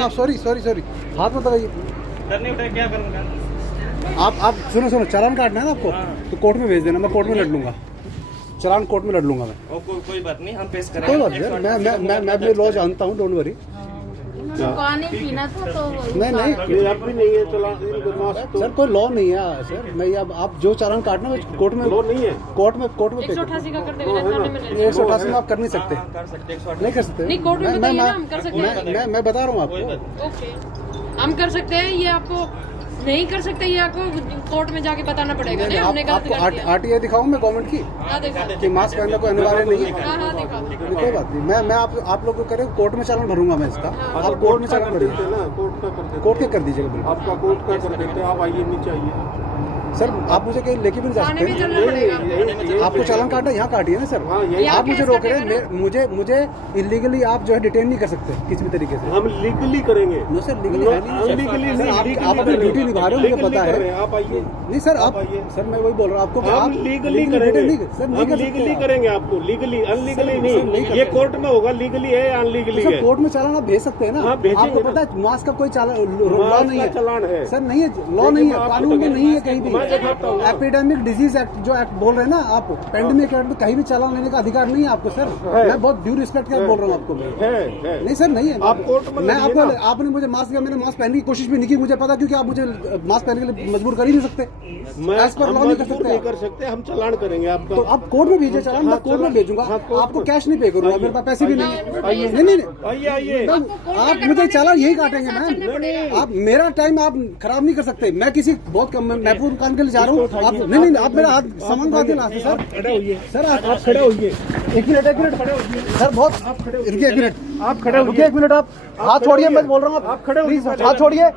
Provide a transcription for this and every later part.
आप सॉरी हाथ मत लगाइए। सर नहीं उठाया क्या करूँगा? आप सुनो चालान काटना है ना आपको, तो कोर्ट में भेज देना, मैं कोर्ट में लड़ लूंगा, चालान कोर्ट में लड़ लूंगा मैं। कोई बात नहीं, हम पेश करेंगे। कोई बात नहीं, मैं अपने लॉ जानता हूँ, डोंट वरी। पानी पीना था तो नहीं अब भी नहीं है चालान सर, कोई लॉ नहीं है सर। मैं अब आप जो चालान काटना है कोर्ट में, लॉ नहीं है, कोर्ट में 188 का कर देंगे, 188 में आप कर नहीं सकते, कर सकते, नहीं कर सकते। नहीं, कोर्ट में बताइए ना, हम कर सकते हैं। मैं बता रहा हूँ आपको। ओके, हम कर सकते हैं, ये आपको नहीं कर सकते, ये आपको कोर्ट में जाके बताना पड़ेगा। नहीं, हमने गलत आपको कर दिया। आरटीआई दिखाऊं मैं गवर्नमेंट की हाँ, दिखा दो। कि मास्क पहनना कोई अनिवार्य नहीं है। हाँ, दिखा दो। कोई बात नहीं, मैं आप लोग को करे कोर्ट में चालान भरूंगा मैं इसका। आप कोर्ट में चालान भरिए ना, कोर्ट का कर देते, कोर्ट के कर दीजिएगा बिल्कुल। आपका कोर्ट का कर देते, आप आइए नीचे आइए। सर आप मुझे कहीं लेके भी नहीं जा थाने में सकते। चलना पड़ेगा। आपको चालान काटना यहाँ काटिए ना सर। हाँ, यही आप मुझे केस रोक रहे काटेगा हैं, मुझे इलीगली आप जो है डिटेन नहीं कर सकते किसी भी तरीके से। हम लीगली करेंगे। नो सर, लीगली है नहीं। अनलीगली सर, नहीं, आप अपनी ड्यूटी निभा रहे हो, मुझे पता है। आप आइए। नहीं सर, आप आइए। सर मैं वही बोल रहा हूँ आपको कि हम आप लीगली डिटेन करेंगे, नहीं सर, नहीं हम कर सकते लीगली आप। करेंगे आपको, लीगली अनलीगली सर, नहीं नहीं। करते। ये कोर्ट में होगा लीगली है या अनलीगली सर है। कोर्ट में चालान आप भेज सकते हैं ना। हाँ, भेजेंगे आपको ना। पता है मास्क का कोई लॉ मास्क नहीं का है। चालान है सर नहीं है, लॉ नहीं है, कानून में नहीं है कहीं भी। मैं दिखाता हूँ। एपिडेमिक डिजीज एक्ट जो एक्ट बोल रहे हैं ना आप, पेंडेमिक एक्ट में कहीं भी चालान लेने का अधिकार नहीं है आपको सर। मैं बहुत ड्यू रिस्पेक्ट के बोल रहा हूँ आपको मैं। है। नहीं सर, नहीं है। आप कोर्ट में मैं लड़िए आपको, ना। आपने मुझे मास्क दिया, मैंने मास्क पहनने की कोशिश भी नहीं की, मुझे पता, क्योंकि आप मुझे मास्क पहनने के लिए मजबूर कर ही नहीं सकते। मैं As per law नहीं कर सकते नहीं आप। कर सकते, हम चालान करेंगे आपका। तो आप कोर्ट में भेजिए चालान, मैं कोर्ट में भेजूंगा। हाँ, कोर्ट आपको में। कैश नहीं पे करूंगा, मेरे पास पैसे भी नहीं है। नहीं आइए आइए। आप मुझे चालान यही काटेंगे मैम। आप मेरा टाइम आप खराब नहीं कर सकते। मैं किसी बहुत महत्वपूर्ण काम के लिए जा रहा हूँ। आप नहीं, आप मेरा हाथ सामान खा के लाते सर। खड़े होइए सर आप खड़े होइए। एक मिनट खड़े होइए सर। बहुत रुकिए, एक मिनट आप खड़े रुकिए, एक मिनट। आप हाथ छोड़िए, मैं बोल रहा हूँ। आप खड़े होइए। प्लीज हाथ छोड़िए,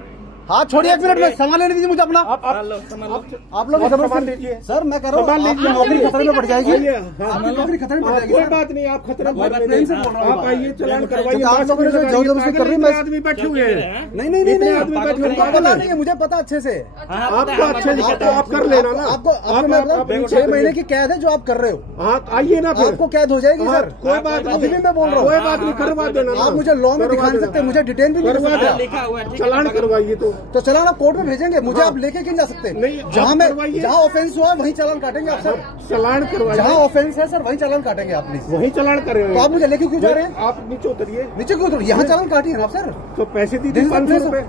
हाथ छोड़िए, एक मिनट में सामान लेने दीजिए मुझे अपना। आप लोग सामान लीजिए सर, मैं कर रहा हूँ, आपकी नौकरी खतरे में पड़ जाएगी। आपकी नौकरी खतरे में पड़ जाएगी कोई सर। बात नहीं, आप खतरे में मैं बहुत प्रेम से बोल रहा हूँ। आप आइए, चालान करवाइए। आप लोगों ने जो जोर जबरदस्ती कर रही है, मैं आदमी बैठे हुए हैं। नहीं, आदमी बैठे हुए मुझे हैं। पता नहीं है, मुझे पता अच्छे से। आपको अच्छे से पता है, आप कर लेना ना। आपको 6 महीने की कैद है जो आप कर रहे हो। हाँ, आइए ना फिर। आपको कैद हो जाएगी हाँ, सर। कोई बात नहीं। अभी भी मैं बोल रहा हूँ, कोई बात नहीं, करवा देना ना। आप मुझे लॉ में दिखा नहीं सकते, मुझे डिटेन भी नहीं कर सकते। लिखा हुआ है, चालान करवाइए तो चलान आप कोर्ट में भेजेंगे, मुझे आप लेके क्यों जा सकते? नहीं, आप जहाँ करवाइए। जहाँ ऑफेंस हुआ वहीं चालान काटेंगे आप सर। चालान करवाइए। जहाँ ऑफेंस है सर वहीं चालान काटेंगे आप प्लीज। वही चालान करेंगे। तो आप मुझे लेके क्यों जा रहे हैं? आप नीचे उतरिए। नीचे क्यों उतरो? यहाँ चालान काटिए ना आप सर। तो पैसे दीजिए 500 रुपए।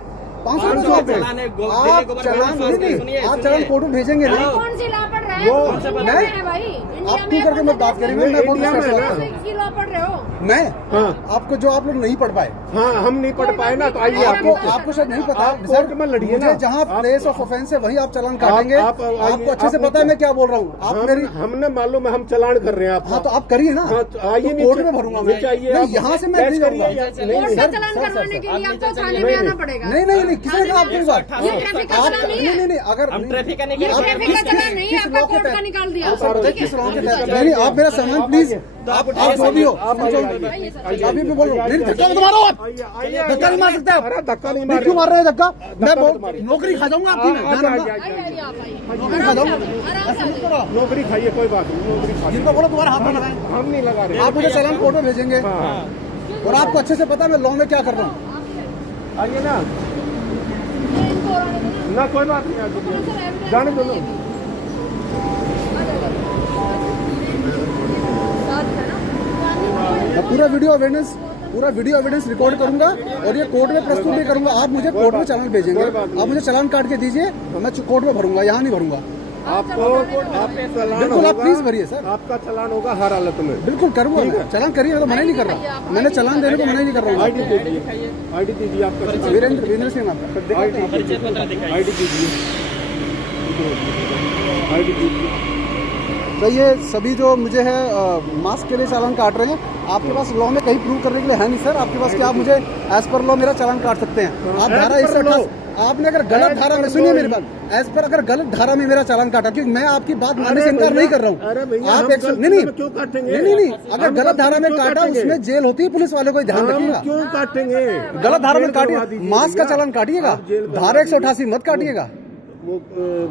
500 रुपए चालान है, आप चालान नहीं, आप चालान कोर्ट में भेजेंगे नहीं। कौन सी लॉ पढ़ रहे हैं? वो कौन सा पढ़ मैं- रहे हैं भाई? इंडिया आप क्यों में करके कौन मैं सा बात देश करेंगे? है? मैं बहुत इंडिया में डिस्कस है कर ना। रहा हूँ। की लॉ पढ़ रहे हो? मैं हाँ आपको जो आप लोग नहीं पढ़ पाए, हाँ, हम नहीं पढ़ पाए ना, तो आइए। आपको शायद नहीं पता आप सर, कोर्ट में लड़िए ना। मुझे जहाँ प्लेस ऑफ ऑफेंस है वहीं आप चालान काटेंगे। आप आइए, आपको अच्छे से आप पता है मैं क्या बोल रहा हूँ। आप मेरी हमने मालूम है, हम चालान कर रहे हैं आप। हाँ तो आप करिए ना। हाँ, तो आइए तो नीचे। कोर्ट में भरूंगा मैं। नीचे आइए, नहीं, आप यहाँ से मैं कैश नहीं करिए करूंगा। या- कोर्ट का सर, चालान सर, करवाने सर, के लिए आपको थाने नहीं, में आना नहीं। पड़ेगा। नहीं, किसने कहा आपकी बात? ये ट्रैफिक का चालान नहीं है। नहीं, अगर हम ट्रैफिक का नहीं ये कर ट्रैफिक का चालान नहीं है, किस आपका law के कोर्ट का तहत? निकाल दिया। सर बताइए किस लॉ के तहत? नहीं, आप मेरा सामान प्लीज, आप जो भी हो, अभी भी बोलो। नहीं, धक्का मत मारो आप। धक्का नहीं मार सकते आप। अरे धक्का नहीं नहीं, मार क्यों मार रहे हैं धक्का? मैं मत मारिए। नौकरी खा जाऊंगा आपकी। मैं ध्यान रखना। आइए, आप आइए। नौकरी खा जाऊंगा। आराम से आइए। नौकरी खाइए, कोई बात नहीं, नौकरी खाइए। जिनको बोलो तुम्हारा हाथ में लगाए। हम नहीं लगा रहे। आप मुझे चालान कोर्ट में भेजेंगे हाँ, और आपको अच्छे से पता है मैं लॉ में क्या कर रहा हूँ। आइए ना। इनको आने दो ना कोई बात नहीं, आगे ना। जाने दो ना। मैं पूरा वीडियो एविडेंस रिकॉर्ड करूंगा और ये कोर्ट में प्रस्तुत भी करूंगा। आप मुझे कोर्ट में चालान भेजेंगे, आप मुझे चालान काट के दीजिए, मैं कोर्ट में भरूंगा, यहाँ नहीं भरूंगा। आपको आप चालान बिल्कुल, आप होगा। प्लीज भरिए सर। आपका चालान होगा हर हालत में। बिल्कुल करूंगा मैं। चालान करिए, मैं तो मना ही नहीं कर रहा। मैंने चालान देने को मना ही नहीं कर रहा हूँ। आईडी दीजिए, आईडी दीजिए आपका। वीरेंद्र सिंह आपका परिचय पत्र दिखाइए। आईडी दीजिए, आईडी दीजिए। तो ये सभी जो मुझे है मास्क के लिए चालान काट रहे हैं, आपके पास लॉ में कहीं प्रूव करने के लिए है नहीं सर आपके पास कि आप मुझे एज पर लॉ मेरा चालान काट सकते हैं। आप धारा 128, आपने अगर गलत धारा में, सुनिए मेरी बात, एज पर अगर गलत धारा में मेरा चालान काटा, क्योंकि मैं आपकी बात मानने से इनकार नहीं कर रहा हूँ। अरे भैया, आप हम एक गलत नहीं क्यों काटेंगे? नहीं, अगर हम गलत धारा में क्यों काटा काटेंगे? उसमें जेल होती है, पुलिस वाले को ध्यान हम रखिएगा। क्यों काटेंगे? गलत धारा में जेल करवा काटिए, दीजिए मास्क का भैया। चालान काटिएगा, आप जेल करवा धारा 188 मत काटिएगा। वो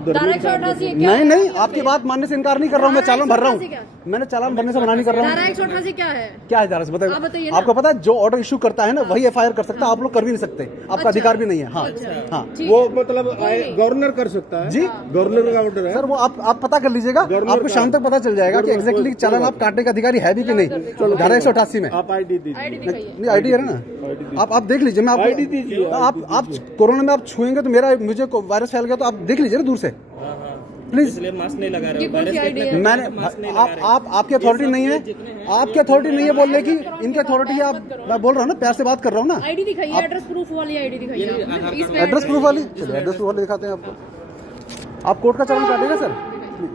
धारा 188 क्या नहीं है? नहीं, आपकी बात मानने से इनकार नहीं कर रहा हूँ, मैं चालान भर रहा 188 क्या? हूँ, मैंने चालान भरने से मना नहीं कर रहा धारा हूँ। 188 क्या है? क्या है धारा से आप बताइए बताइए? ना। आपको पता है जो ऑर्डर इशू करता है ना वही एफआईआर कर सकता है, आप लोग कर भी नहीं सकते, आपका अच्छा। अधिकार भी नहीं है। हाँ अच्छा। हाँ ठीक वो है। मतलब नहीं। गवर्नर कर सकता है जी। गवर्नर का ऑर्डर है सर वो आप पता कर लीजिएगा, गवर्नर आपको का- शाम तक पता चल जाएगा कि गवर्नर- एग्जैक्टली कोई चालान बात आप काटने का अधिकारी है भी कि नहीं। धारा 188 में आप आईडी दीजिए आईडी दिखाइए। नहीं आईडी है ना, आप देख लीजिए, मैं आईडी दीजिए, आप कोरोना में आप छुएंगे तो मेरा मुझे वायरस फैल गया तो आप देख लीजिए ना दूर से प्लीज। इसलिए मास्क नहीं लगा रहे ये हो। कौन सी वायरस आईडी देखने है? को मैंने मास्क नहीं लगा रहे हो। आपकी अथॉरिटी नहीं है, आपकी अथॉरिटी नहीं है बोलने की, इनकी अथॉरिटी है। आप मैं बोल रहा हूँ ना, प्यार से बात कर रहा हूँ ना। आईडी दिखाइए, एड्रेस प्रूफ वाली आईडी दिखाइए। इसमें एड्रेस प्रूफ वाली, चलिए एड्रेस प्रूफ वाली दिखाते हैं आपको। आप कोर्ट का चालान काटेगा सर?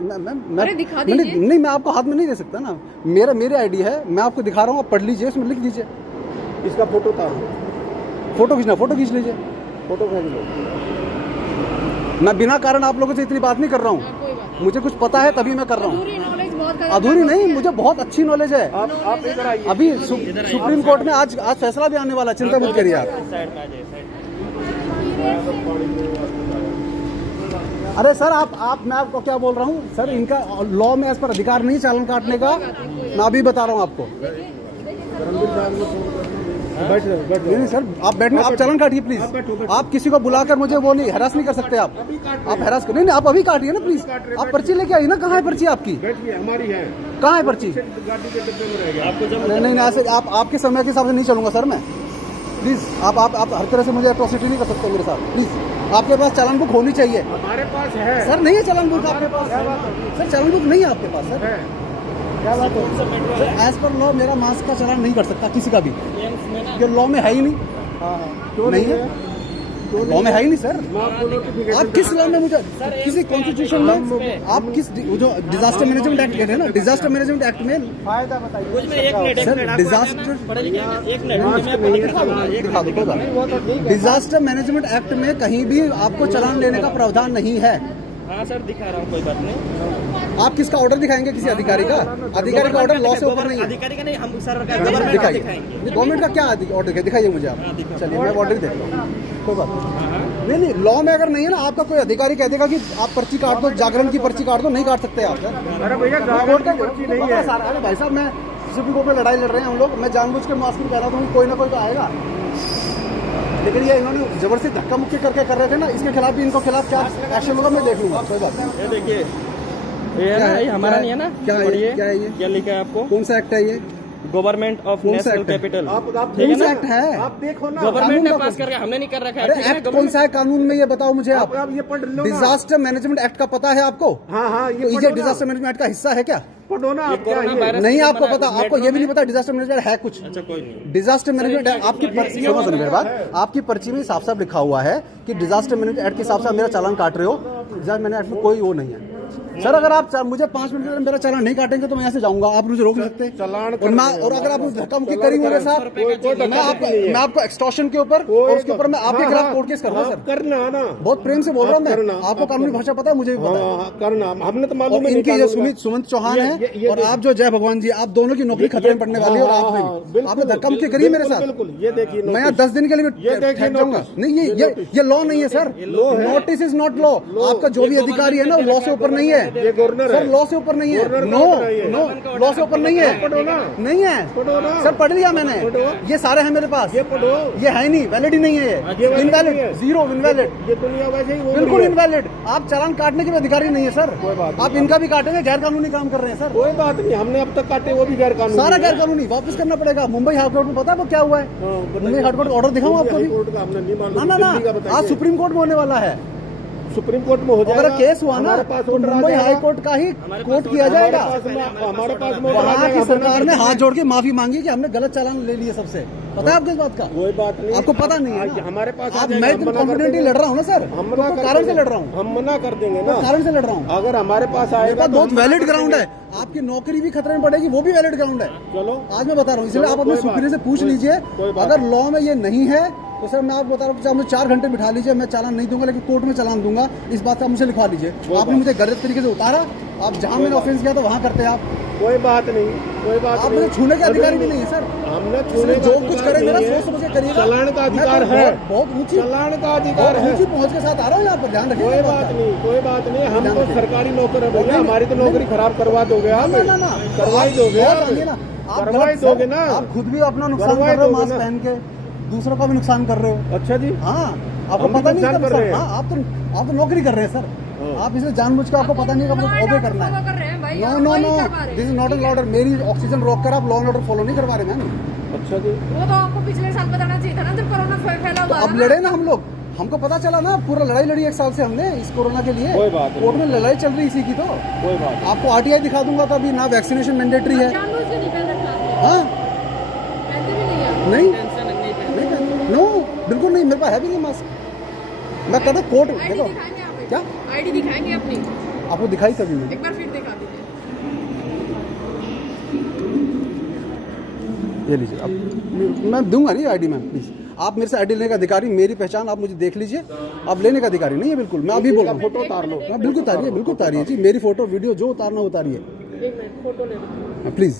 मैं अरे दिखा दीजिए। नहीं, मैं आपको हाथ में नहीं दे सकता ना, मेरी आईडी है, मैं आपको दिखा रहा हूँ, आप पढ़ लीजिए, उसमें लिख दीजिए। इसका फोटो था फोटो खींचना, फोटो खींच लीजिए। फोटो खींच लो मैं बिना कारण आप लोगों से इतनी बात नहीं कर रहा हूँ, कोई बात मुझे कुछ पता है तभी मैं कर रहा हूँ। अधूरी नॉलेज बहुत खराब अधूरी नहीं, मुझे बहुत अच्छी नॉलेज है। आप इधर आइए अभी सुप्रीम कोर्ट में आज फैसला भी आने वाला है, चिंता मत करिए आप। साइड में आ जाइए, साइड अरे सर आप मैं आपको क्या बोल रहा हूँ सर, इनका लॉ में इस पर अधिकार नहीं चालान काटने का, मैं अभी बता रहा हूँ आपको। बैठ नहीं सर, आप बैठना, आप चालान काटिए प्लीज। आप किसी को बुलाकर मुझे वो नहीं हैरास नहीं कर सकते आप हैरास कर नहीं, आप अभी काटिए ना प्लीज। आप पर्ची लेके आइए ना, कहाँ है पर्ची आपकी? बैठिए हमारी है कहाँ है पर्ची? गाड़ी के डब्बे में रह गया आपको जब नहीं नहीं, ऐसे आपके समय के हिसाब से नहीं चलूंगा सर मैं, प्लीज। आप हर तरह से मुझे एट्रोसिटी नहीं कर सकते मेरे साथ, प्लीज। आपके पास चालान बुक होनी चाहिए। हमारे पास है सर नहीं है चालान बुक आपके पास? सर चालान बुक नहीं है आपके पास सर? क्या बात है? एज पर लॉ मेरा मास्क का चालान नहीं कर सकता किसी का भी, ये लॉ में है ही नहीं। क्यों नहीं है, लॉ में है ही नहीं सर। आपको नोटिफिकेशन आप किस लॉ में मुझे किसी कॉन्स्टिट्यूशन में आप किस जो डिजास्टर मैनेजमेंट एक्ट कहते हैं ना, डिजास्टर मैनेजमेंट एक्ट में फायदा बताइए कुछ में एक मिनट सर, आपको डिजास्टर- आना है, पढ़े लिखे हैं, एक मिनट मैं दिखा दो कोई बात। डिजास्टर मैनेजमेंट एक्ट में कहीं भी आपको चालान लेने का प्रावधान नहीं है। हाँ सर दिखा रहा हूँ, कोई बात नहीं। आप किसका ऑर्डर दिखाएंगे? किसी अधिकारी का? अधिकारी का ऑर्डर लॉ से ऊपर नहीं है। अधिकारी का नहीं, हम सर गवर्नमेंट का दिखाइए, दिखाएंगे। गवर्नमेंट का क्या ऑर्डर है, दिखाइए मुझे आप। चलिए मैं ऑर्डर देख रहा हूँ, कोई बात नहीं। नहीं लॉ में अगर नहीं है ना, आपका कोई अधिकारी कह देगा कि आप पर्ची काट दो, जागरण की पर्ची काट दो, नहीं काट सकते आप सर। अरे भैया कोर्ट का पर्ची नहीं है अरे भाई साहब, मैं सुप्रीम कोर्ट में लड़ाई लड़ रहे हैं हम लोग, मैं जानबूझ के मास्क में कह रहा था कोई ना कोई तो आएगा, लेकिन ये इन्होंने जबरदस्ती धक्का मुक्की करके कर रहे थे ना, इसके खिलाफ भी इनको खिलाफ क्या एक्शन होगा मैं देख लूंगा, कोई बात नहीं। ये देखिए, ये है क्या ना, है? ये हमारा क्या नहीं है ना, क्या है? पढ़िए, क्या है ये? क्या लिखा है आपको? कौन सा एक्ट है ये? गवर्नमेंट ऑफ कौन सा नेशनल एक्ट है? कैपिटल। आप कौन सा एक्ट है? आप देखो ना गवर्नमेंट ने कानून का पास करके हमने नहीं कर रखा है। अरे ठीक है, एक्ट कौन सा है कानून में, ये बताओ मुझे आप। आप ये पढ़ लो ना डिजास्टर मैनेजमेंट एक्ट का पता है आपको? हाँ हाँ तो ये ये डिजास्टर मैनेजमेंट एक्ट का हिस्सा है क्या? पढ़ो ना आप क्या कोरोना है? वायरस नहीं से आपको बना पता, है, आपको ये भी नहीं पता डिजास्टर मैनेजमेंट है कुछ? अच्छा कोई नहीं। डिजास्टर मैनेजमेंट एक्ट आपकी पर्ची, सुनो सुनो मेरी बात, आपकी पर्ची में साफ साफ लिखा हुआ है कि डिजास्टर मैनेजमेंट एक्ट के हिसाब से आप मेरा चालान काट रहे हो। डिजास्टर मैनेजमेंट एक्ट में कोई वो नहीं है सर। अगर आप मुझे 5 मिनट के अंदर मेरा चालान नहीं काटेंगे तो मैं यहाँ से जाऊंगा, आप मुझे रोक सकते हैं। चालान और अगर आप धक्का मुक्की करी मेरे साथ, मैं आपको एक्सटॉर्शन के ऊपर और उसके ऊपर मैं आपके खिलाफ कोर्ट केस कर रहा हूँ सर। करना ना बहुत प्रेम से बोल रहा हूँ मैं, करना, आपको कानूनी भाषा पता है, मुझे भी पता है। करना हमने तो और मालूम है इनकी ये निकालूंगा। सुमित चौहान है ये और आप जो जय भगवान जी, आप दोनों की नौकरी खतरे में पड़ने वाली है। और आप में भी बिल्कुल, आपने धक्का मुक्की करी है मेरे साथ, बिल्कुल ये देखिए मैं यहाँ 10 दिन के लिए ये देखिए ठहर जाऊंगा। नोटिस। नहीं ये लॉ नहीं है sir, notice is not law. आपका जो भी अधिकारी है ना, लॉ से ऊपर नहीं है। ये गवर्नर सर है लॉ से ऊपर नहीं है, नो नो लॉ से ऊपर नहीं है, पढ़ो ना नहीं है पढ़ो ना सर, पढ़ लिया मैंने, ये सारे हैं मेरे पास। ये पढ़ो ये है ही नहीं, वैलिड ही नहीं है ये, valid इनवैलिड, नहीं है। जीरो इनवैलिड, ये दुनिया वैसे ही वो बिल्कुल है। इनवैलिड। आप चालान काटने के भी अधिकारी नहीं है सर, कोई बात नहीं। आप इनका भी काटेंगे, गैर कानूनी काम कर रहे हैं सर, कोई बात नहीं, हमने अब तक काटे वो भी गैर कानूनी सारा है। गैर कानूनी वापस करना पड़ेगा। मुंबई हाई कोर्ट में पता है वो क्या हुआ है? मुंबई हाई कोर्ट ऑर्डर दिखाऊं आपको भी? कोर्ट का हमने नहीं मालूम, ना दिल्ली का बताइए। आज सुप्रीम कोर्ट में होने वाला है। सुप्रीम कोर्ट में हो जाएगा। अगर केस हुआ ना हमारे पास तो order आ मुंबई जाएगा। हाई कोर्ट का ही कोर्ट किया जाएगा। हमारे पास में order आ वहाँ की जाएगा। सरकार ने हाथ जोड़ के माफी मांगी कि हमने गलत चालान ले लिए सबसे। पता है आपको इस बात का? कोई बात नहीं, आपको पता नहीं है आज ना? हमारे पास आ आप जाएगा, मैं हम इतनी मना कर कॉन्फिडेंटली देंगे। लड़ रहा हूँ ना सर, हम मना तो कर कारण से देंगे। लड़ रहा हूँ, हम मना कर देंगे ना, कारण से लड़ रहा हूँ। अगर हमारे पास मेरे आएगा पास तो बहुत हम वैलिड मना कर ग्राउंड देंगे। है, आपकी नौकरी भी खतरे में पड़ेगी, वो भी वैलिड ग्राउंड है। चलो आज मैं बता रहा हूँ, इसलिए आप अपने कोई बात सुप्रीरियर से पूछ कोई- लीजिए। कोई बात अगर लॉ में ये नहीं है तो सर मैं आपको बता रहा हूँ, चाहे मुझे 4 घंटे बिठा लीजिए, मैं चालान नहीं दूंगा, लेकिन कोर्ट में चालान दूंगा। इस बात का आप मुझे लिखवा लीजिए। आपने मुझे गलत तरीके से उतारा, आप जहाँ मैंने ऑफेंस किया तो वहाँ करते हैं आप। कोई बात नहीं, कोई बात आप नहीं। मुझे छूने के अधिकारी भी नहीं है सर। हम हमने छूने का जो कुछ करे मेरा अधिकार सोच समझ के करिएगा। चलान का अधिकार मैं है, बहुत ऊंची चलान का अधिकार है। ऊंची पहुंच के साथ आ रहा हूँ यहाँ पर, ध्यान रखिए। कोई बात नहीं, कोई बात नहीं, हम तो सरकारी नौकर है भैया, नहीं, हमारी तो नौकरी खराब करवा दोगे आप, ना करवाई दोगे और आप, आइए ना, आप करवाई गलत दोगे सर, ना, आप खुद भी अपना नुकसान करवाई कर रहे हो दोगे मास्क ना। पहन के, दूसरों का भी नुकसान कर रहे हो। अच्छा जी, हाँ, आपको हम भी पता नहीं नुकसान कब कर रहे सर, हैं। हाँ, आप तो नौकरी कर रहे हैं सर, आप इसे जानबूझ के, आपको पता नहीं कब ओबे करना है। कर रहे हैं भाई, नो आप नो वही नो, करवा रहे हैं। This is not an order. मेरी ऑक्सीजन रोक कर आप लॉ एंड ऑर्डर फॉलो नहीं करवा रहे मैम। अच्छा जी, वो तो आपको पिछले साल बताना चाहिए था ना, जब कोरोना फैला तो हुआ अब था लड़े ना हम लोग, हमको पता चला ना, पूरा लड़ाई लड़ी 1 साल से हमने इस कोरोना के लिए। कोई बात नहीं। कोर्ट में लड़ाई चल रही इसी की। तो कोई बात नहीं। आपको आरटीआई दिखा दूंगा तो अभी ना वैक्सीनेशन मैंडेटरी है। जानबूझ के नहीं पहन रखा आपने। हाँ पहनते भी नहीं आप। नहीं टेंशन नहीं नो, बिल्कुल नहीं, मेरे पास है भी नहीं मास्क। मैं कहता कोर्ट आईडी देखो दिखाएंगे आप? क्या आईडी दिखाएंगे अपनी? आपको दिखाई तभी मैंने। एक बार फिर दिखा दीजिए। ये लीजिए, अब मैं दूंगा नहीं आईडी मैम, प्लीज। आप मेरे से आईडी लेने का अधिकारी, मेरी पहचान आप मुझे देख लीजिए, आप लेने का अधिकारी नहीं है बिल्कुल। मैं अभी बोल रहा हूँ, फोटो उतार लो। हाँ बिल्कुल उतारिए, बिल्कुल उतारिए जी, मेरी फोटो वीडियो जो उतारना उतारिए एक मिनट, फोटो ले लो। प्लीज।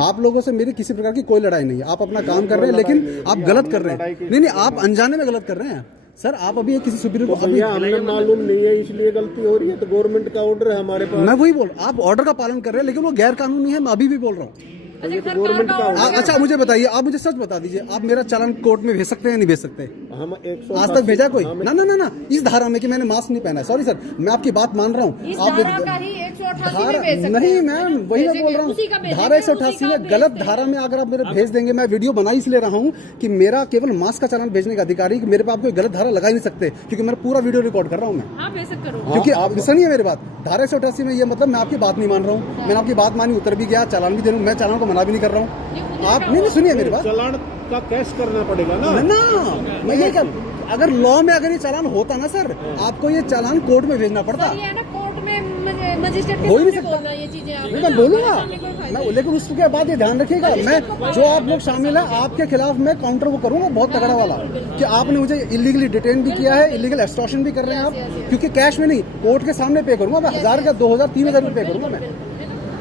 आप लोगों से मेरी किसी प्रकार की कोई लड़ाई नहीं है, आप अपना काम कर रहे हैं, लेकिन आप गलत कर रहे हैं। नहीं, आप अनजाने में गलत कर रहे हैं सर। आप अभी किसी सुपीरियर को अभी, भैया हमें मालूम नहीं है इसलिए गलती हो रही है, तो गवर्नमेंट का ऑर्डर है हमारे पास। मैं वही बोल, आप ऑर्डर का पालन कर रहे हैं, लेकिन वो गैर कानूनी है। मैं अभी भी बोल रहा हूँ। अच्छा, सरकार गवर्नमेंट का का order है। अच्छा मुझे बताइए, आप मुझे सच बता दीजिए, आप मेरा चालान कोर्ट में भेज सकते हैं या नहीं भेज सकते? हम 180 आज तक भेजा कोई? ना ना ना ना, इस धारा में कि मैंने मास्क नहीं पहना है। सॉरी सर, मैं आपकी बात मान रहा हूँ। इस आप धारा का ही 188 में धारा भेज सकते नहीं हैं। मैम, वही मैं बोल रहा उसी का हूँ। भेजेंगे, धारा उसी 188 का में भेज गलत देंगे। धारा में अगर आप मेरे भेज देंगे, मैं वीडियो बना इसलिए रहा हूँ कि मेरा केवल मास्क का चालान भेजने का अधिकारी, कि मेरे पे आप कोई गलत धारा लगा ही नहीं सकते, क्योंकि मैं पूरा वीडियो रिकॉर्ड कर रहा हूँ मैं। हाँ, बेशक करो। क्योंकि आप सुनिए मेरी बात, धारा 188 में ये मतलब मैं आपकी बात नहीं मान रहा हूँ। मैंने आपकी बात मानी, उतर भी गया, चालान भी दे रहा हूँ, मैं चालान को मना भी नहीं कर रहा हूँ। आप नहीं सुनिए मेरी बात चलान का कैश करना पड़ेगा ना। ना, मैं ये कर, अगर लॉ में अगर ये चालान होता ना सर, आपको ये चालान कोर्ट में भेजना पड़ता। सर, ये है ना, कोर्ट में मजिस्ट्रेट के हो ही नहीं सामने सकता। बोलना ये चीजें आप। नहीं, मैं बोलूंगा सामने कोई फायदा मैं, लेकिन उसके बाद ये ध्यान रखिएगा, मैं जो आप लोग शामिल है आपके खिलाफ मैं काउंटर वो करूंगा बहुत तगड़ा वाला, कि आपने मुझे इलीगली डिटेन भी किया है, इलीगल एक्सटॉर्शन भी कर रहे हैं आप, क्योंकि कैश में नहीं, कोर्ट के सामने पे करूंगा मैं। 1000 का 2000 3000 रुपये पे करूंगा मैं।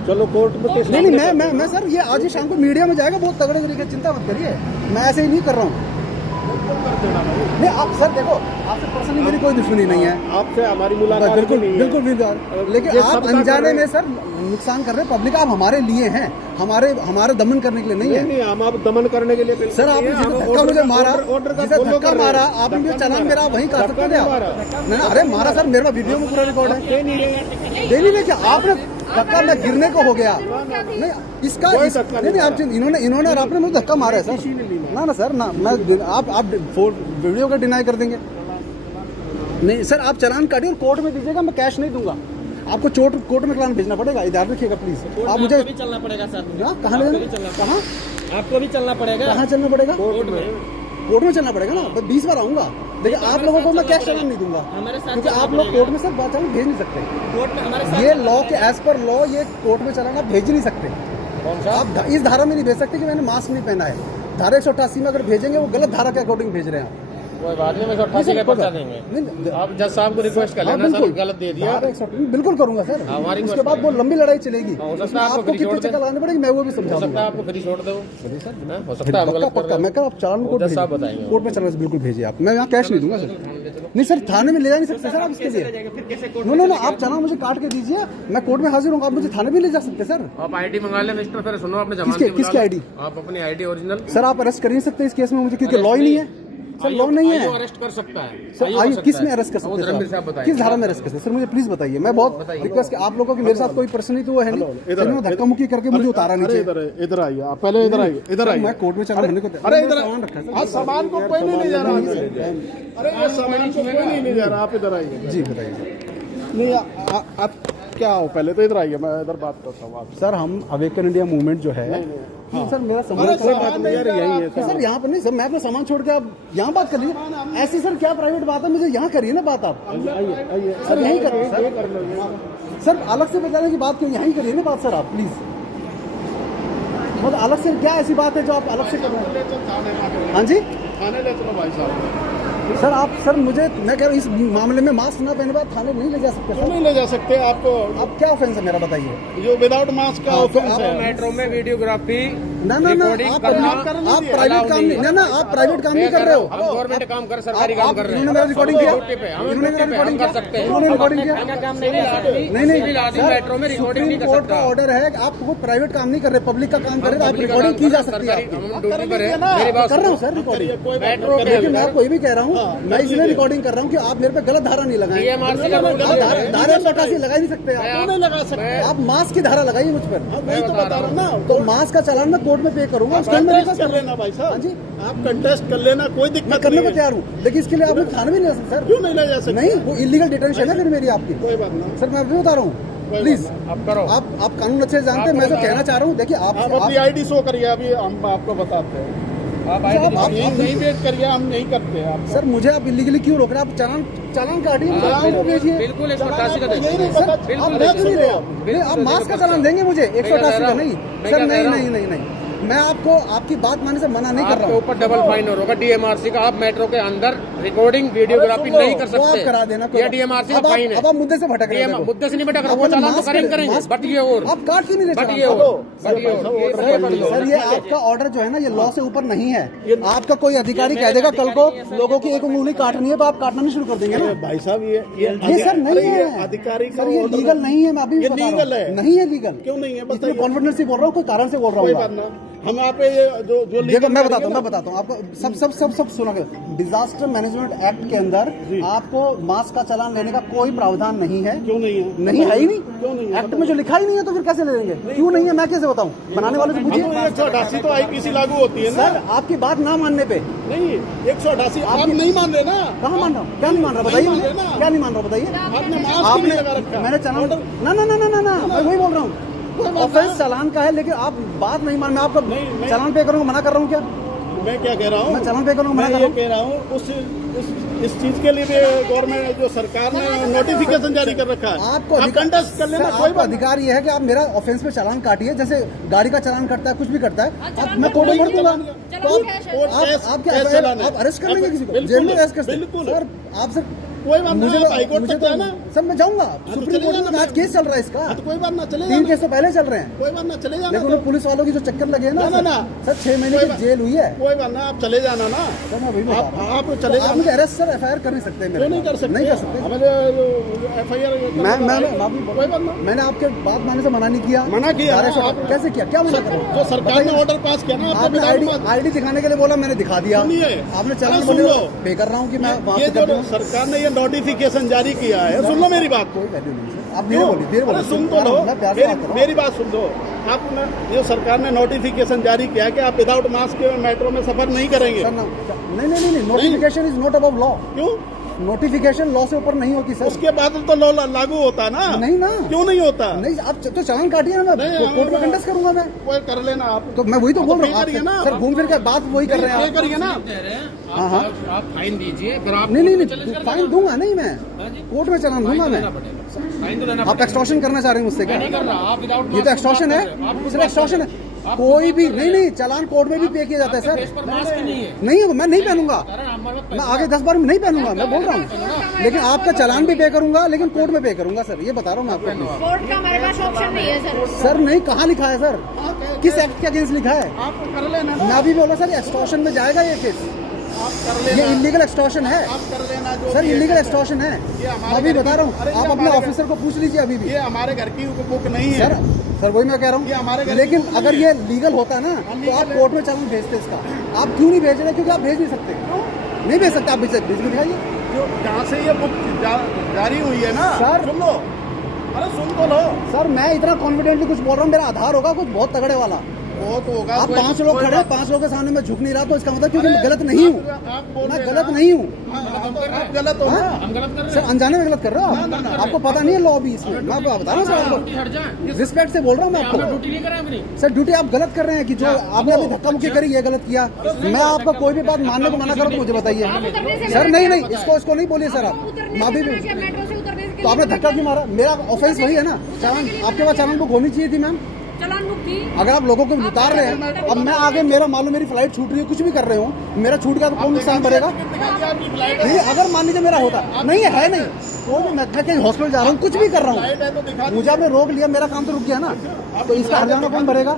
चलो कोर्ट में केस नहीं मैं सर, ये आज ही शाम को मीडिया में जाएगा बहुत तगड़े तरीके से, चिंता मत करिए, मैं ऐसे ही नहीं कर रहा हूँ। नहीं आप सर देखो, आपसे पर्सनली मेरी कोई दुश्मनी नहीं है, आपसे हमारी मुलाकात बिल्कुल नहीं है। बिल्कुल बिल्कुल, लेकिन ये आप सब अनजाने में सर नुकसान कर रहे हैं पब्लिक। आप हमारे लिए हैं, हमारे दमन करने के लिए नहीं है नहीं, हम आप दमन करने के लिए बिल्कुल सर। आपने नहीं है, जिसे हम धक्का ऑर्डर मुझे का- मारा, ऑर्डर का जिसे follow धक्का कर रहे हैं। मारा, आपने मुझे चालान मेरा वहीं काट सकते थे आप। नहीं, अरे मारा सर, मेरे पास वीडियो में पूरा रिकॉर्ड है। नहीं नहीं क्या आपने धक्का, मैं गिरने को हो गया नहीं इसका कोई धक्का नहीं नहीं, आप इन्होंने और आपने मुझे धक्का मारा है सर। ना ना सर ना, मैं आप वीडियो का डिनाई कर देंगे। नहीं सर, आप चालान काटिए और कोर्ट में दीजिएगा, मैं कैश नहीं दूंगा आपको। कोर्ट में चालान भेजना पड़ेगा, ध्यान रखिएगा प्लीज। आप मुझे भी चलना पड़ेगा सर। कहाँ ले कहाँ आपको भी चलना पड़ेगा। कहाँ चलना पड़ेगा? कोर्ट में। कोर्ट में चलना पड़ेगा ना, मैं 20 बार आऊंगा, लेकिन आप लोगों को मैं कैश चालान नहीं दूंगा, हमारे साथ क्योंकि आप लोग कोर्ट में सर बात चालान भेज नहीं सकते। कोर्ट में हमारे साथ ये लॉ के एज पर लॉ ये कोर्ट में चालान आप भेज ही नहीं सकते। आप इस धारा में नहीं भेज सकते कि मैंने मास्क नहीं पहना है। धारा 188 में अगर भेजेंगे, वो गलत धारा के अकॉर्डिंग भेज रहे हैं आप। कोई बात नहीं, मैं 188 का पर्चा देंगे। नहीं, आप जज साहब को रिक्वेस्ट कर लेना सर, गलत दे दिया। धारा 188 बिल्कुल करूंगा सर। हमारी उसके बाद वो लंबी लड़ाई चलेगी, हो सकता है उसमें आपको आपको फ्री कितने छोड़ चक्कर लगाने पड़ेगे मैं वो भी समझा हो सकता दूंगा। है आपको फ्री छोड़ दो। ना, हो सकता है हम गलत कर पक्का, रहे मैं कल आप चालान कोर्ट जज साहब बताएंगे। कोर्ट में चालान बिल्कुल भेजिए आप, मैं यहाँ कैश नहीं दूंगा सर। नहीं सर, थाने में ले जा नहीं सकते सर आप इसके लिए। नो नो नो, आप चालान मुझे काट के दीजिए, मैं कोर्ट में हाजिर हूँ, आप मुझे थाने भी ले जा सकते सर। आप आईडी मंगा लें रजिस्टर सर, सुनो आपने जमानत किसकी बुला लो। आईडी? आप अपनी आईडी ओरिजिनल सर आप अरेस्ट कर नहीं सकते इस केस में मुझे, क्योंकि लॉ ही नहीं है सर, लॉ नहीं है अरेस्ट कर सकता है सर। आयु हो आयु सकता किस है। में अरेस्ट कर वो सकते धर्मवीर हैं साहब सर? बताएं। किस धारा में अरेस्ट कर सकते हैं सर? मुझे प्लीज बताइए। मैं बहुत रिक्वेस्ट कि आप लोगों की मेरे साथ कोई पर्सनली तो वो है नहीं, इन्होंने धक्का मुक्की करके मुझे उतारा नीचे। इधर आइए, आप पहले इधर आइए, इधर आइए। मैं कोर्ट में चालान भरने को अरे इधर सामान रखा है सर। आज सामान को कोई नहीं ले जा रहा। अरे ये सामान को कोई नहीं ले जा रहा, आप इधर आइए। जी बताइए सर। नहीं आप क्या हो, पहले तो इधर आइए, मैं इधर बात करता हूँ आपसे। सर हम अवेकन इंडिया मूवमेंट जो है, नहीं सर मेरा सामान कोई बात नहीं यार, यही है सर। यहाँ पर नहीं सर, मैं अपना सामान छोड़ के आप यहाँ बात कर लीजिए। ऐसी सर क्या प्राइवेट बात है, मुझे यहाँ करिए ना बात आप। आइए सर यहीं करिए सर, अलग से बजाने की बात क्यों, यहीं करिए ना बात सर आप प्लीज। मतलब अलग से क्या ऐसी बात है जो आप अलग से कर रहे हैं? हाँ जी थाने ले चलो भाई साहब। सर आप सर मुझे, मैं कह रहा हूँ इस मामले में मास्क ना पहने बाद थाने नहीं ले जा सकते क्यों सर। नहीं ले जा सकते? आपको आप क्या ऑफेंस है मेरा बताइए। जो विदाउट मास्क का ऑफेंस है। मेट्रो में वीडियोग्राफी ना ना ना, आप प्राइवेट काम नहीं, ना ना आप प्राइवेट काम नहीं कर रहे हो। हम गवर्नमेंट काम कर, सरकारी काम कर रहे हैं। इन्होंने मेरा रिकॉर्डिंग किया, ड्यूटी पे हम इन्होंने मेरा रिकॉर्डिंग कर किया, सकते हैं। इन्होंने रिकॉर्डिंग किया। नहीं आदमी मेट्रो में रिकॉर्डिंग नहीं कर कोर्ट का सकता। ऑर्डर है कि आप खुद प्राइवेट काम नहीं कर रहे, पब्लिक का काम कर रहे, तो आप रिकॉर्डिंग की जा सकती है आपकी। हम ड्यूटी पर है, मेरी बात कर रहा हूँ सुनो। सर रिकॉर्डिंग, मेट्रो पे लेकिन मैं आपको ये भी कह रहा हूँ, मैं इसलिए रिकॉर्डिंग कर रहा हूँ कि आप मेरे पे गलत धारा नहीं लगाएं। DMRC का रूल है। धारा 188 लगा ही नहीं सकते आप, क्यों नहीं लगा सकते? आप मास्क की धारा लगाइए मुझ पर। वही तो बता रहा हूँ ना। तो मास्क का चालान मैं कोर्ट में पे करूंगा, उसके अंदर कंटेस्ट कर लेना भाई हाँ साहब जी, आप कंटेस्ट कर लेना, कोई मैं दिक्कत करने नहीं को है। तैयार हूँ, लेकिन इसके लिए आप मुझे थाने भी नहीं जा सकते सर। क्यों नहीं ले जा सकते? नहीं, वो इलीगल डिटेंशन है फिर मेरी आपकी। कोई बात नहीं, सर मैं अभी बता रहा हूँ, प्लीज अब करो। आप कानून अच्छे से जानते हैं। मैं जो कहना चाह रहा हूँ, देखिए आप अपनी आप आईडी शो करिए, अभी हम आपको बताते हैं। आप आप नहीं वेट करिए, हम नहीं करते आप। सर मुझे आप इलीगली क्यों रोक रहे हैं? आप चालान काटिए, चालान को भेजिए। बिल्कुल 188 का यही नहीं देंगे। पता। आप बिल्कुल मैं क्यों नहीं रहे आप? बिल्कुल नहीं, आप मास्क का चालान देंगे मुझे 188 का? नहीं मैं सर, क्या नहीं कह रहा नहीं नहीं नहीं, मैं आपको आपकी बात मानने से मना नहीं कर रहा आपके हूँ। ऊपर डबल फाइन होगा DMRC का। आप मेट्रो के अंदर रिकॉर्डिंग वीडियोग्राफी नहीं कर वो आप सकते। करा देना, ये DMRC का फाइन है। अब आप मुद्दे से भटक रहे हैं। मुद्दे से नहीं भटक रहा, वो चालान तो करेंगे, बट ये और आप काट क्यों नहीं रहे? बट ये और सर ये आपका ऑर्डर जो है ना, ये लॉ से ऊपर नहीं है। आपका कोई अधिकारी कह देगा कल को लोगों की एक उंगली काटनी है, तो आप काटना नहीं शुरू कर देंगे ना। भाई साहब ये सर नहीं है अधिकारी का सर, ये order लीगल नहीं है। मैं अभी भी ये बता रहा हूँ। लीगल है। नहीं है लीगल। क्यों नहीं है इसमें बताइए? कॉन्फिडेंस से बोल रहा हूँ, कोई कारण से बोल कोई रहा बात हूँ। ना, हम आप पे ये जो देखो लीगल मैं बताता करेंगे हूँ आपको सब सुना। डिजास्टर मैनेजमेंट एक्ट के अंदर आपको मास्क का चालान लेने का कोई प्रावधान नहीं है। क्यों नहीं है? नहीं है ही क्यों नहीं नहीं, है? एक्ट में जो लिखा ही नहीं है तो फिर कैसे ले लेंगे? क्यों नहीं है मैं कैसे बताऊँ? बनाने वाले से पूछिए। 188 तो IPC लागू होती है ना। सर आपकी बात ना मानने पे नहीं 188 आप नहीं मान रहे ना। कहाँ मान रहा हूँ? क्या नहीं मान रहा बताइए नहीं मान मुझे। रहे ना। क्या नहीं मान रहा बताइए? आपने मास्क भी नहीं लगा रखा है। मैंने चालान ना ना ना ना ना ना मैं वही बोल रहा हूँ, ऑफेंस चालान का है, लेकिन आप बात नहीं मान। मैं आपको नहीं। चालान पे करूँगा, मना कर रहा हूँ क्या? मैं क्या कह रहा हूँ, मैं चालान पे करूँगा, मना मैं कर ये रहा हूँ। कह रहा हूँ इस चीज के लिए भी गवर्नमेंट जो सरकार ने नोटिफिकेशन जारी कर रखा है। आपको आप कंटेस्ट कर लेना, कोई बात अधिकार ये है कि आप मेरा ऑफेंस पे चालान काटिए, जैसे गाड़ी का चालान करता है, कुछ भी करता है, अब मैं कोर्ट में भर दूंगा। तो आप क्या आप अरेस्ट कर लेंगे किसी को? जेल में अरेस्ट कर सकते हैं। बिल्कुल। सर आप सर कोई बात मुझे नहीं, हाईकोर्ट मुझे तक जाना। सर मैं जाऊंगा तो सुप्रीम चले कोर्ट जाना में। आज केस चल रहा है इसका, तो कोई बात ना, चले 3 जाना, केस तो पहले चल रहे हैं। कोई बात ना, चले जाना। लेकिन उन्हें पुलिस वालों की जो चक्कर लगे हैं ना ना, ना, सर 6 महीने कोई की बात- जेल हुई है। कोई बात ना, आप चले जाना ना। सर मैं वही बता रहा हूँ। आप चले आप जाना। मुझे अरेस्ट सर FIR कर नहीं सकते। क्यों नहीं कर सकते? नहीं कर सकते। हमें FIR कोई बात ना, मैंने आपके बात मानने से मना नहीं किया। मना किया ना, डायरेक्ट आप- कैसे किया? क्या मना करा? जो सरकार ने ऑर्डर पास किया ना, आपने आईडी दिखाने के लिए बोला, मैंने दिखा दिया। सुनिए। आपने चालान अरे सुन बोले लो। पे कर रहा हूँ कि मैं वहाँ ये पे कर जो दूँ। सरकार ने ये नोटिफिकेशन जारी किया है, सुन लो मेरी बात को। कोई वैल्यू नहीं सर, आप धीरे बोलिए, धीरे अरे बोलिए। सुन तो लो, मैं प्यार से बात कर रहा हूँ। मेरी बात सुन लो। आपने ये सरकार ने नोटिफिकेशन जारी किया है कि आप विदाउट मास्क मेट्रो में सफर नहीं करेंगे। सर नहीं, notification is not above law. क्यों? नोटिफिकेशन लॉ से ऊपर नहीं होती सर। उसके बाद तो लॉ लागू होता ना। नहीं ना, क्यों नहीं होता? नहीं आप तो चालान काटिए ना, मैं नहीं, कोर्ट में कंटेस्ट करूंगा मैं। कोई कर लेना आप। तो मैं वही तो बोल रहा करिए हूँ ना। आपसे। सर घूम फिर के बात वही कर रहे हैं ये आप। करिए ना। हाँ, हाँ। आप फाइन दीजिए, फिर आप नहीं फाइन दूंगा नहीं, मैं कोर्ट में चालान दूंगा मैं। फाइन तो देना आप एक्सटॉर्शन करना चाह रहे हैं मुझसे क्या? नहीं कर रहा आप विदाउट ये तो एक्सटॉर्शन है, सिर्फ एक्सटॉर्शन है। कोई भी नहीं चालान कोर्ट में भी पे किया जाता है सर। पर मास्क नहीं है। नहीं मैं नहीं पहनूंगा, मैं मैं आगे 10 बार में नहीं पहनूंगा, मैं बोल रहा हूँ। लेकिन आपका चालान भी पे करूंगा, लेकिन कोर्ट में पे करूंगा सर, ये बता रहा हूँ मैं आपको। कोर्ट का हमारे पास ऑप्शन नहीं है सर। सर नहीं, कहाँ लिखा है सर? किस एक्ट के अगेंस्ट लिखा है? आप कर लेना ना। मैं अभी बोला सर एक्सटॉर्शन में जाएगा ये केस। आप कर ये लेना। इलीगल एक्सटॉर्शन है आप कर लेना जो सर, भी है। इलीगल एक्सटॉर्शन है। ये मैं हमारे अभी घर बता की- रहा हूँ, अरे ये आप अपने हमारे ऑफिसर को पूछ लीजिए अभी भी। ये हमारे घर की बुक नहीं है। सर वही मैं कह रहा ये हमारे हूँ। घर लेकिन की अगर नहीं ये लीगल होता ना तो आप कोर्ट में चालान भेजते इसका। आप क्यों नहीं भेज रहे? क्योंकि आप भेज नहीं सकते। नहीं भेज सकते, आप भेज के दिखाइए। जो जहाँ से ये बुक जारी हुई है ना सर। सुन लो, अरे सुन तो लो। सर मैं इतना कॉन्फिडेंटली कुछ बोल रहा हूँ, मेरा आधार होगा कुछ बहुत तगड़े वाला। वो तो होगा। आप कोई- 5 लोग कोई खड़े हैं, बात- 5 लोगों के सामने मैं झुक नहीं रहा, तो इसका मतलब क्योंकि मैं अरे, गलत नहीं हूँ। आप बोल मैं रहे गलत हैं। नहीं हूँ। हाँ, आप गलत हो हाँ? ना। हम गलत कर रहे सर अनजाने में गलत कर रहे हो ना, ना, आप। ना। आपको पता नहीं है लॉ भी इसमें। मैं आपको बता रहा हूँ सर, हैं। आपको हट जाए, रिस्पेक्ट से बोल रहा हूँ मैं हमने आपको। ड्यूटी नहीं करा अपनी। सर ड्यूटी आप गलत कर रहे हैं कि जो आपने अभी धक्का मुक्की करी ये गलत किया। मैं आपका कोई भी बात मानने को मना करो तो मुझे बताइए सर। नहीं इसको नहीं बोलिए सर आप। मैं अभी भी मेट्रो से उतरने के तो आपने धक्का क्यों मारा? मेरा ऑफेंस वही है ना। चालान आपके पास चालान बुक होनी चाहिए थी मैम। चालान बुक थी। अगर आप लोगों को उतार रहे हैं, अब मैं आगे मेरा मालूम मेरी फ्लाइट छूट रही है, कुछ भी कर रहे हो, मेरा छूट गया तो कौन नुकसान भरेगा? नहीं अगर मान लीजिए मेरा होता नहीं है नहीं तो भी मैं कहीं हॉस्पिटल जा रहा हूँ, कुछ भी कर रहा हूँ, मुझे आपने रोक लिया, मेरा काम तो रुक गया ना, तो इसका हर्जाना कौन भरेगा?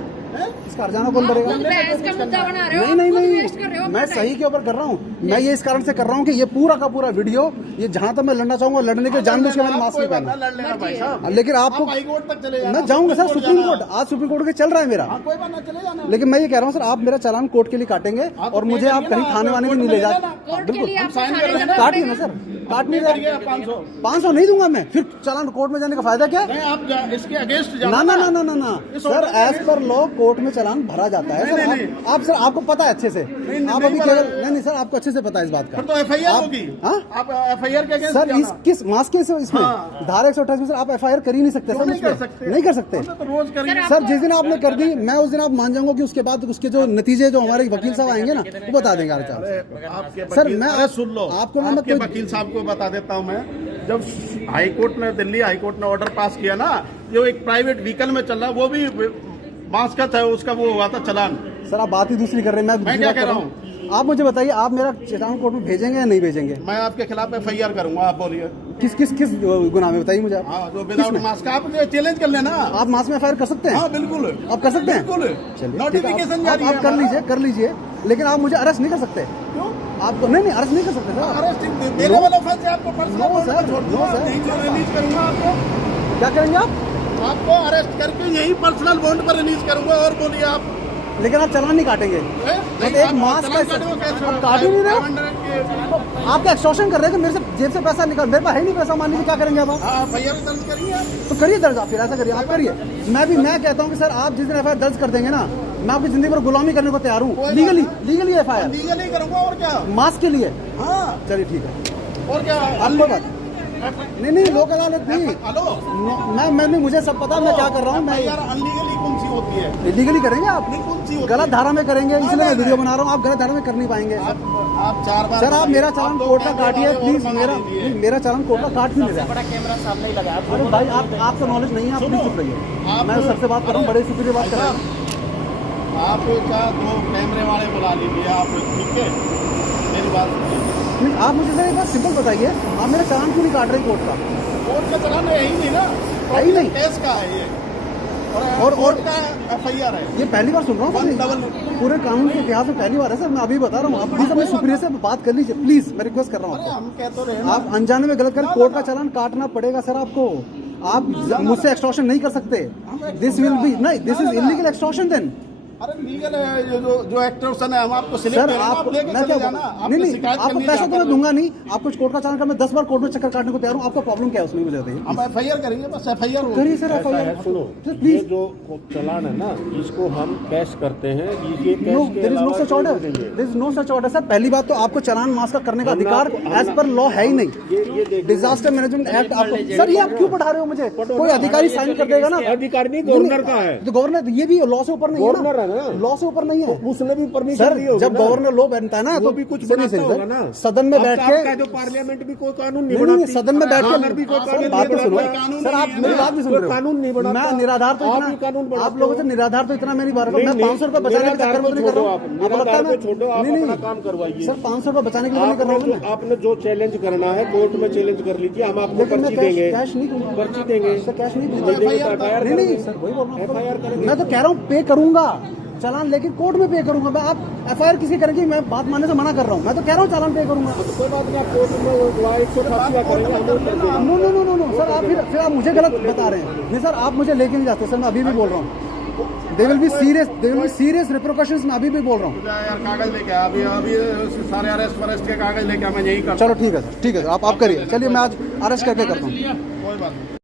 इसका हर्जाना कौन भरेगा? आप बहस का मुद्दा बना रहे हो, नहीं आप खुद नहीं वेस्ट कर रहे हो मैं अपना सही के ऊपर कर रहा हूँ। मैं ये इस कारण से कर रहा हूँ कि ये पूरा का पूरा वीडियो, ये जहाँ तक मैं लड़ना चाहूंगा लड़ने के जानबूझ के मैंने मास्क नहीं पहना। लड़ लेना भाई साहब, लेकिन आपको हाई कोर्ट तक चले जाना। मैं जाऊंगा सर सुप्रीम कोर्ट, आज सुप्रीम कोर्ट के चल रहा है मेरा। कोई बात ना, चले जाना। लेकिन मैं ये कह रहा हूँ सर, आप मेरा चालान कोर्ट के लिए काटेंगे और मुझे आप कहीं थाने वाने में नहीं ले जाते। कोर्ट के लिए बिल्कुल आपको थाने जाना काटिए ना पड़ेगा। सर, काट नहीं रहे। 500 500 नहीं दूंगा मैं, फिर चालान कोर्ट में जाने का फायदा क्या? नहीं, आप इसके अगेंस्ट ना जाना। ना ना ना ना ना sir, as per law court में चालान भरा जाता है सर। आप सर आपको पता है अच्छे से, आप अभी केवल नहीं सर, आपको अच्छे से पता है इस बात का। फिर तो एफआईआर होगी। हाँ? आप एफआईआर के अगेंस्ट सर इस किस मास के इसमें हाँ। धारा 128 में सर आप एफआईआर कर ही नहीं सकते सर, नहीं कर मुझ पे। सकते। नहीं कर सकते तो रोज करिए। सर। जिस दिन आपने कर दी, मैं उस दिन आप मान जाऊंगा कि उसके बाद उसके जो नतीजे जो हमारे वकील साहब आएंगे ना वो बता देंगे आपके सर। वकील- मैं अरे सुन लो, आपको ना आपके मैं वकील साहब को बता देता हूँ मैं। जब हाई कोर्ट ने, दिल्ली हाई कोर्ट ने ऑर्डर पास किया ना, जो एक प्राइवेट व्हीकल में चल रहा है वो भी मास्क का था, उसका वो हुआ था चालान। सर आप बात ही दूसरी कर रहे हैं, मैं क्या कह रहा हूँ? आप मुझे बताइए, आप मेरा चालान कोर्ट में भेजेंगे या नहीं भेजेंगे? मैं आपके खिलाफ एफआईआर करूंगा। आप बोलिए किस किस किस गुनाह में बताइए मुझे आप। हाँ, जो विदाउट मास्क, आप चैलेंज कर लेना। आप मास्क में एफआईआर कर सकते हैं? हाँ बिल्कुल, आप कर सकते हैं? बिल्कुल। चलिए नोटिफिकेशन जारी है। आप कर लीजिए, लेकिन आप मुझे अरेस्ट नहीं कर सकते। क्यों? आपको नहीं अरेस्ट नहीं कर सकते सर। अरेस्ट मेरे वाला ऑफेंस है, आपको पर्सनल नो कोर्ट में सर, छोड़ नो दूंगा। सर। नहीं तो रिलीज करूंगा आपको। क्या करेंगे आप? आपको अरेस्ट करके यही पर्सनल बॉन्ड पर रिलीज करूंगा। और बोलिए आप। लेकिन आप चालान नहीं काटेंगे। नहीं, एक आप मास्क चालान का काटेंगे कैसे? आप काट ही नहीं रहे हो। 500 आपका एक्सटॉर्शन कर रहे हैं कि मेरे से जेब से पैसा निकाल, मेरे पास है नहीं पैसा, मान लीजिए क्या करेंगे अब आप? हाँ, एफआईआर दर्ज करिए आप। तो करिए दर्ज, आप फिर ऐसा करिए, आप करिए। मैं कहता हूँ कि सर आप जिस दिन एफआईआर दर्ज कर देंगे ना, मैं आपकी जिंदगी भर गुलामी करने को तैयार हूँ। लीगली एफआईआर लीगली करूंगा। और क्या? मास्क के लिए। हाँ, चलिए ठीक है। और क्या? आपको बात नहीं लोक अदालत नहीं। हेलो, मैंने मुझे सब पता मैं क्या कर रहा हूँ। मैं यार अनलीगली कौन सी होती है? इलीगली करेंगे आप, कौन सी होती गलत धारा में करेंगे, इसलिए मैं वीडियो बना रहा हूँ। आप गलत धारा में कर नहीं पाएंगे। आप 4 बार सर आप मेरा चालान कोर्ट का काटिए प्लीज। मेरा चालान कोर्ट का काट नहीं रहा। बड़ा कैमरा सामने ही लगा। अरे भाई आप आपको नॉलेज नहीं है, आप प्लीज चुप रहिए। मैं सबसे बात कर रहा हूँ, बड़े सुपीरियर बात कर रहा हूँ। आप क्या 2 कैमरे वाले बुला लीजिए आप, ठीक है? मेरी बात सुनिए। आप मुझे सर एक बात सिंपल बताइए, आप मेरा चालान क्यों नहीं काट रहे कोर्ट का? कोर्ट का चलान है ही नहीं ना, है ही नहीं। केस का है ये, और कोर्ट का एफआईआर है। ये पहली बार सुन रहा हूँ सर, पूरे कानून के इतिहास में पहली बार है सर। मैं अभी बता रहा हूँ, आप प्लीज अपने सुपीरियर से बात कर लीजिए प्लीज, मैं रिक्वेस्ट कर रहा हूँ अरे आपको। हम कह तो रहे हैं ना। आप अनजाने में गलत करें, कोर्ट का चालान काटना पड़ेगा सर आपको। आप मुझसे एक्सटॉर्शन नहीं कर सकते। दिस विल बी नहीं, this is illegal extortion then. अरे लीगल है, जो एक्सटॉर्शन है, हम आपको सिलेक्ट सर करेंगे, आप लेके मैं चले क्या जाना। नहीं नहीं शिकायत आपको करनी पैसा तो मैं चाहता दूंगा नहीं। आपको कोर्ट का चालान का मैं 10 बार कोर्ट में चक्कर काटने को तैयार हूँ। आपका प्रॉब्लम क्या है उसमें मुझे बताइए। हम एफआईआर करेंगे, बस एफआईआर करिए सर एफआईआर सुनो, ये प्लीज। जो चालान है ना, इसको हम कैश करते हैं। ये नो कैश के देयर इज नो अलावा such order, there is no such order sir. पहली बात तो आपको चालान मास्क करने का अधिकार एज पर लॉ है ही नहीं। डिजास्टर मैनेजमेंट एक्ट आपको सर, ये आप क्यों पढ़ा रहे हो मुझे? कोई अधिकारी साइन कर देगा ना। अधिकारी नहीं, गवर्नर का है। तो गवर्नर ये भी लॉ से ऊपर नहीं गवर्नर है है ना। ना, लॉ से ऊपर नहीं है उसने भी परमिशन सर। दी होगी जब ना। गवर्नर लॉ बनता है ना वो तो भी कुछ सुनिए बनाता सर, होगा ना। सदन में बैठ आपका के जो पार्लियामेंट भी कोई कानून नहीं नहीं नहीं बनाती। सदन में बैठ अगर भी कोई के कानून बात तो नहीं सुनो बनाता, सर। आप मेरी बात भी सुन कोई रहे हो। कानून नहीं बनाता। मैं निराधार तो आप इतना भी कानून बनाते आप लोगों से हो। निराधार तो इतना मैं नहीं बात रहा हूँ। मैं नहीं, 500 रुपए बचाने के चक्कर में नहीं कर रहा हूँ। आपको लगता है निराधार को छोड़ो, आप नहीं अपना काम करवाइए। सर 500 रुपए बचाने के लिए नहीं कर रहा हूँ। आपने जो चैलेंज करना है कोर्ट में चैलेंज कर लीजिए। हम आपको लेकिन मैं पर्ची देंगे, कैश नहीं दूंगा। पर्ची देंगे। सर कैश नहीं नहीं देंगे तो FIR नहीं नहीं करेंगे। सर वही बोल रहा हूँ। FIR करेंगे। मैं तो कह रहा हूँ पे करूंगा चालान, लेकिन कोर्ट में पे करूंगा मैं। आप एफआईआर किसी करेंगे, मैं बात मानने से मना कर रहा हूँ। मैं तो कह रहा हूँ चालान पे करूंगा। कोई बात नहीं, आप कोर्ट में 180 करेंगे, हम वो कर देंगे। No no no no no sir, आप फिर आप मुझे गलत बता रहे हैं। नहीं सर, आप मुझे लेके नहीं जाते सर, मैं अभी भी बोल रहा हूँ। They will be serious repercussions, मैं अभी भी बोल रहा हूँ। यार कागज लेके आ, अभी सारे अरेस्ट के कागज लेके मैं यही कर। चलो ठीक है सर, ठीक है सर, आप करिए। चलिए मैं आज अरेस्ट करके करता हूँ। कोई बात नहीं।